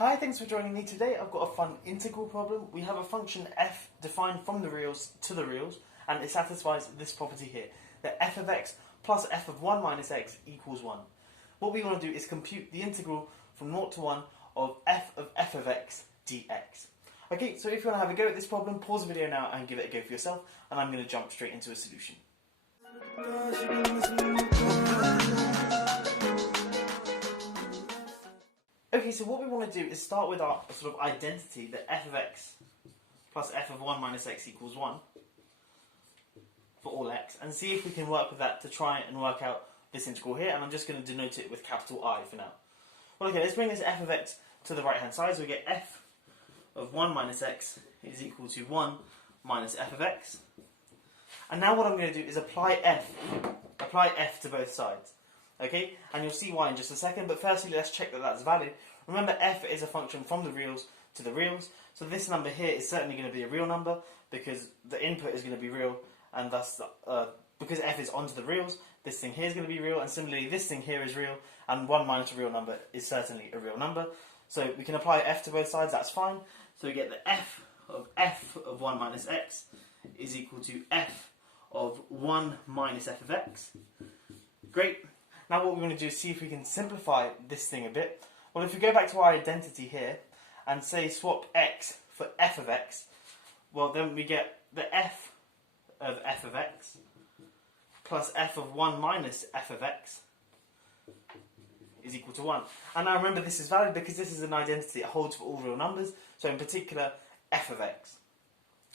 Hi, thanks for joining me today. I've got a fun integral problem. We have a function f defined from the reals to the reals, and it satisfies this property here, that f of x plus f of 1 minus x equals 1. What we want to do is compute the integral from 0 to 1 of f of x dx. Okay, so if you want to have a go at this problem, pause the video now and give it a go for yourself, and I'm going to jump straight into a solution. Okay, so what we want to do is start with our sort of identity that f of x plus f of 1 minus x equals 1 for all x, and see if we can work with that to try and work out this integral here, and I'm just going to denote it with capital I for now. Well, okay, let's bring this f of x to the right hand side, so we get f of 1 minus x is equal to 1 minus f of x, and now what I'm going to do is apply f to both sides. Okay, and you'll see why in just a second, but firstly let's check that that's valid. Remember, f is a function from the reals to the reals, so this number here is certainly going to be a real number because the input is going to be real, and thus, because f is onto the reals, this thing here is going to be real, and similarly this thing here is real, and 1 minus a real number is certainly a real number. So we can apply f to both sides, that's fine. So we get that f of 1 minus x is equal to f of 1 minus f of x. Great. Now what we want to do is see if we can simplify this thing a bit. Well, if we go back to our identity here and say swap x for f of x, well then we get the f of x plus f of 1 minus f of x is equal to 1. And now remember, this is valid because this is an identity, it holds for all real numbers, so in particular f of x.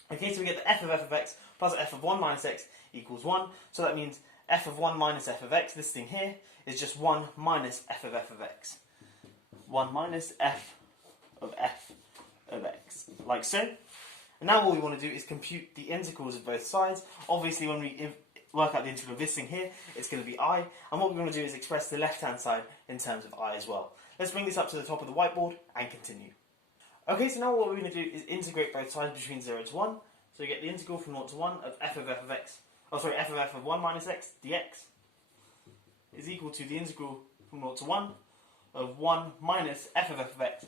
Okay, so we get the f of x plus f of 1 minus x equals 1, so that means f of 1 minus f of x, this thing here, is just 1 minus f of x. 1 minus f of x, like so. And now what we want to do is compute the integrals of both sides. Obviously when we work out the integral of this thing here, it's going to be I, and what we're going to do is express the left hand side in terms of I as well. Let's bring this up to the top of the whiteboard and continue. Okay, so now what we're going to do is integrate both sides between 0 to 1. So you get the integral from 0 to 1 of f of x, f of 1 minus x dx is equal to the integral from 0 to 1 of 1 minus f of x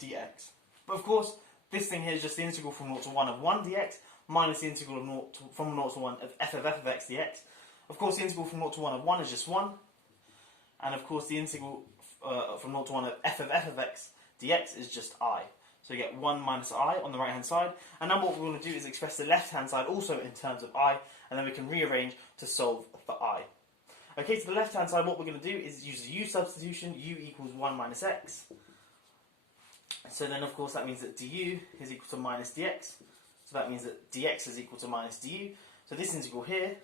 dx. But of course, this thing here is just the integral from 0 to 1 of 1 dx minus the integral of from 0 to 1 of f of x dx. Of course, the integral from 0 to 1 of 1 is just 1. And of course, the integral from 0 to 1 of f of x dx is just I. So you get 1 minus I on the right hand side. And now what we're going to do is express the left hand side also in terms of I, and then we can rearrange to solve for I. Okay, so the left hand side, what we're going to do is use the u substitution, u equals 1 minus x. So then of course that means that du is equal to minus dx. So that means that dx is equal to minus du. So this integral here,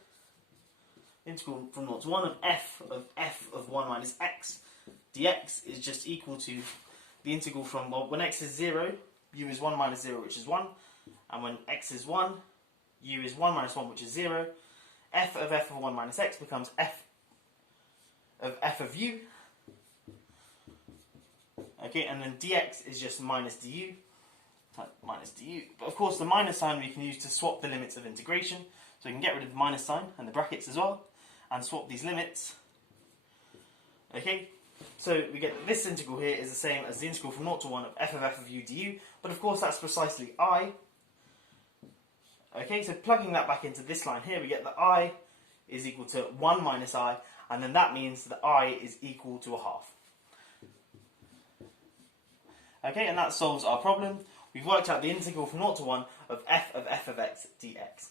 integral from 0 to 1 of f of 1 minus x dx is just equal to the integral from, well, when x is 0, u is 1 minus 0, which is 1. And when x is 1, u is 1 minus 1, which is 0. F of 1 minus x becomes f of u. Okay, and then dx is just minus du. Minus du. But of course the minus sign we can use to swap the limits of integration. So we can get rid of the minus sign and the brackets as well, and swap these limits. Okay, so we get this integral here is the same as the integral from 0 to 1 of f of u du, but of course that's precisely I. Okay, so plugging that back into this line here, we get that I is equal to 1 minus I, and then that means that I is equal to a half. Okay, and that solves our problem. We've worked out the integral from 0 to 1 of f of x dx.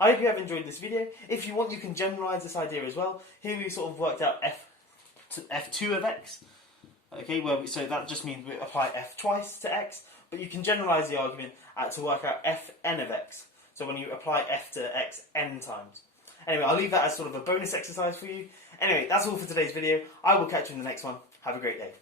I hope you have enjoyed this video. If you want, you can generalise this idea as well. Here we've sort of worked out f2 of x. Okay, so that just means we apply f twice to x, but you can generalise the argument to work out fn of x. So when you apply f to x n times. Anyway, I'll leave that as sort of a bonus exercise for you. Anyway, that's all for today's video. I will catch you in the next one. Have a great day.